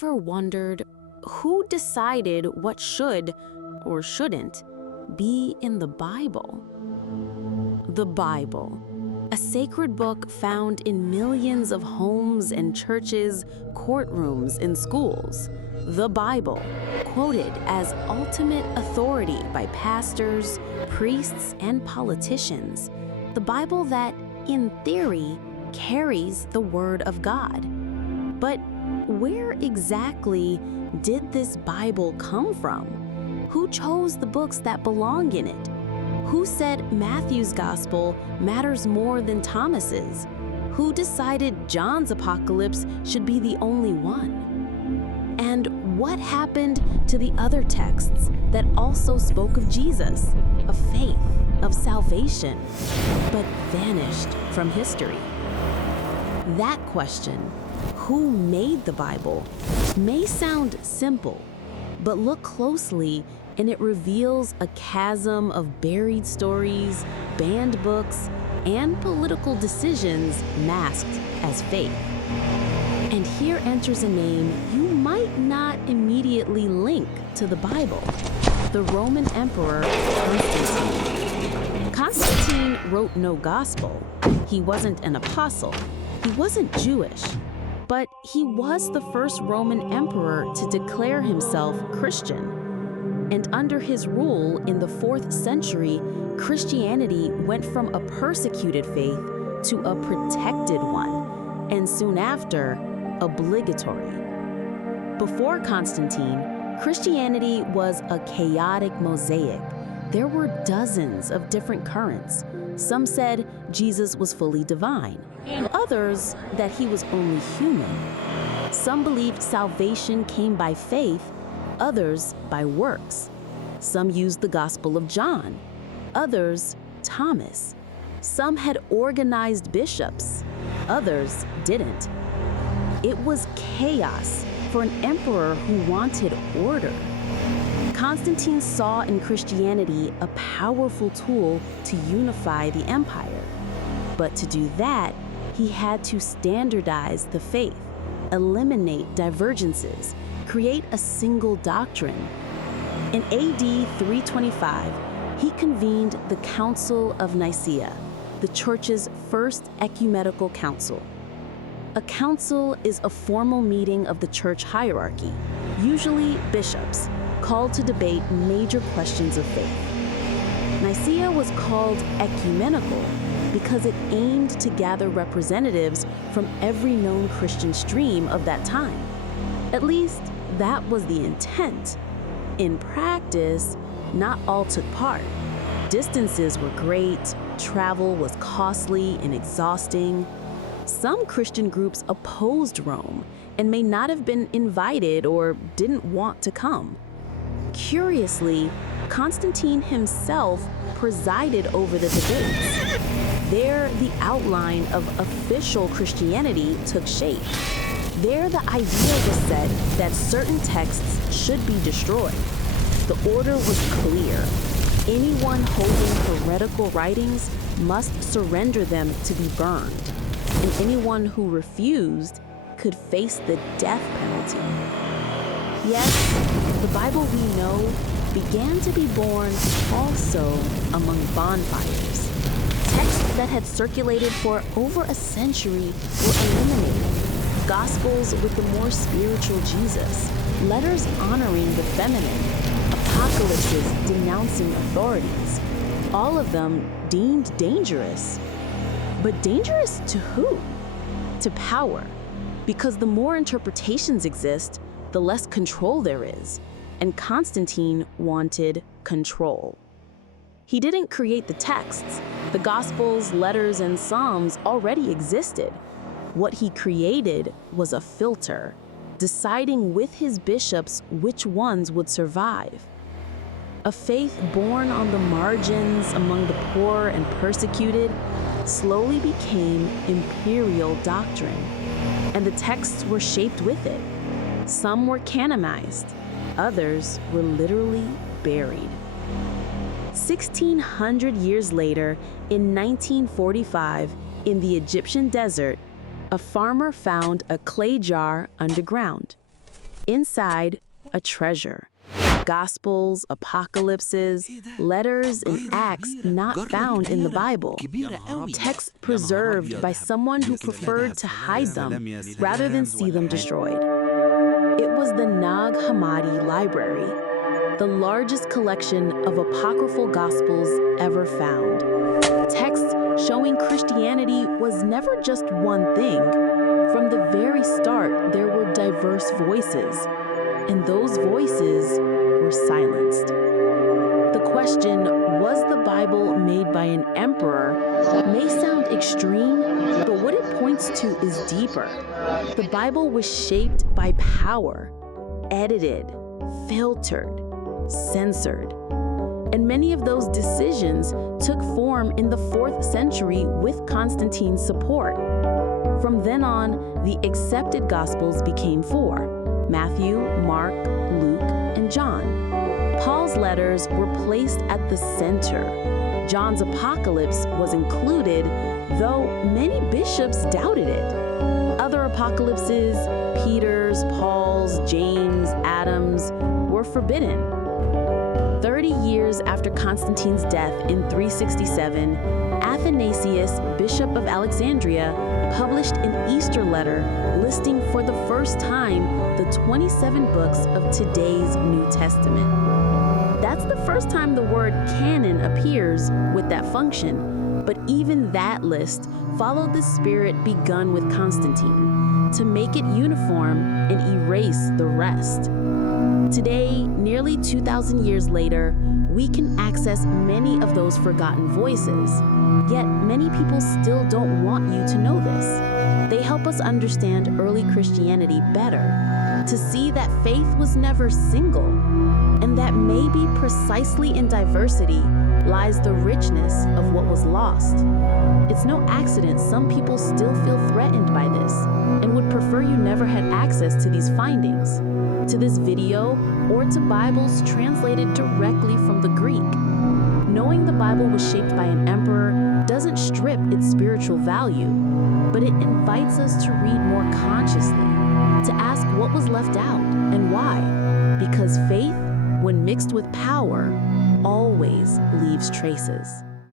ever wondered who decided what should or shouldn't be in the Bible? The Bible, a sacred book found in millions of homes and churches, courtrooms, and schools. The Bible, quoted as ultimate authority by pastors, priests, and politicians. The Bible that, in theory, carries the Word of God. But where exactly did this Bible come from? Who chose the books that belong in it? Who said Matthew's Gospel matters more than Thomas's? Who decided John's Apocalypse should be the only one? And what happened to the other texts that also spoke of Jesus, of faith, of salvation, but vanished from history? That question, who made the Bible, may sound simple, but look closely and it reveals a chasm of buried stories, banned books, and political decisions masked as faith. And here enters a name you might not immediately link to the Bible: the Roman Emperor Constantine. Constantine wrote no gospel. He wasn't an apostle. He wasn't Jewish. But he was the first Roman emperor to declare himself Christian. And under his rule in the 4th century, Christianity went from a persecuted faith to a protected one, and soon after, obligatory. Before Constantine, Christianity was a chaotic mosaic. There were dozens of different currents. Some said Jesus was fully divine, others that he was only human. Some believed salvation came by faith, others by works. Some used the Gospel of John, others Thomas. Some had organized bishops, others didn't. It was chaos for an emperor who wanted order. Constantine saw in Christianity a powerful tool to unify the empire. But to do that, he had to standardize the faith, eliminate divergences, create a single doctrine. In AD 325, he convened the Council of Nicaea, the Church's first ecumenical council. A council is a formal meeting of the church hierarchy, usually bishops, called to debate major questions of faith. Nicaea was called ecumenical because it aimed to gather representatives from every known Christian stream of that time. At least, that was the intent. In practice, not all took part. Distances were great, travel was costly and exhausting. Some Christian groups opposed Rome and may not have been invited or didn't want to come. Curiously, Constantine himself presided over the debates. There, the outline of official Christianity took shape. There, the idea was set that certain texts should be destroyed. The order was clear. Anyone holding heretical writings must surrender them to be burned, and anyone who refused could face the death penalty. Yes, the Bible we know began to be born also among bonfires. Texts that had circulated for over a century were eliminated. Gospels with the more spiritual Jesus, letters honoring the feminine, apocalypses denouncing authorities, all of them deemed dangerous. But dangerous to who? To power. Because the more interpretations exist, the less control there is. And Constantine wanted control. He didn't create the texts. The Gospels, letters, and Psalms already existed. What he created was a filter, deciding with his bishops which ones would survive. A faith born on the margins among the poor and persecuted slowly became imperial doctrine, and the texts were shaped with it. Some were canonized, others were literally buried. 1,600 years later, in 1945, in the Egyptian desert, a farmer found a clay jar underground. Inside, a treasure. Gospels, apocalypses, letters, and acts not found in the Bible. Texts preserved by someone who preferred to hide them rather than see them destroyed. It was the Nag Hammadi Library, the largest collection of apocryphal Gospels ever found. Texts showing Christianity was never just one thing. From the very start, there were diverse voices, and those voices were silenced. The question, was the Bible made by an emperor, may sound extreme, but what it points to is deeper. The Bible was shaped by power, edited, filtered, censored. And many of those decisions took form in the 4th century with Constantine's support. From then on, the accepted Gospels became 4: Matthew, Mark, Luke, and John. Paul's letters were placed at the center. John's Apocalypse was included, though many bishops doubted it. Other apocalypses, Peter's, Paul's, James, Adam's, were forbidden. 30 years after Constantine's death in 367, Athanasius, Bishop of Alexandria, published an Easter letter listing for the first time the 27 books of today's New Testament. That's the first time the word canon appears with that function, but even that list followed the spirit begun with Constantine, to make it uniform and erase the rest. Today, nearly 2,000 years later, we can access many of those forgotten voices. Yet many people still don't want you to know this. They help us understand early Christianity better, to see that faith was never single, and that maybe precisely in diversity lies the richness of what was lost. It's no accident some people still feel threatened by this and would prefer you never had access to these findings, to this video, or to Bibles translated directly from the Greek. Knowing the Bible was shaped by an emperor doesn't strip its spiritual value, but it invites us to read more consciously, to ask what was left out and why. Because faith, when mixed with power, always leaves traces.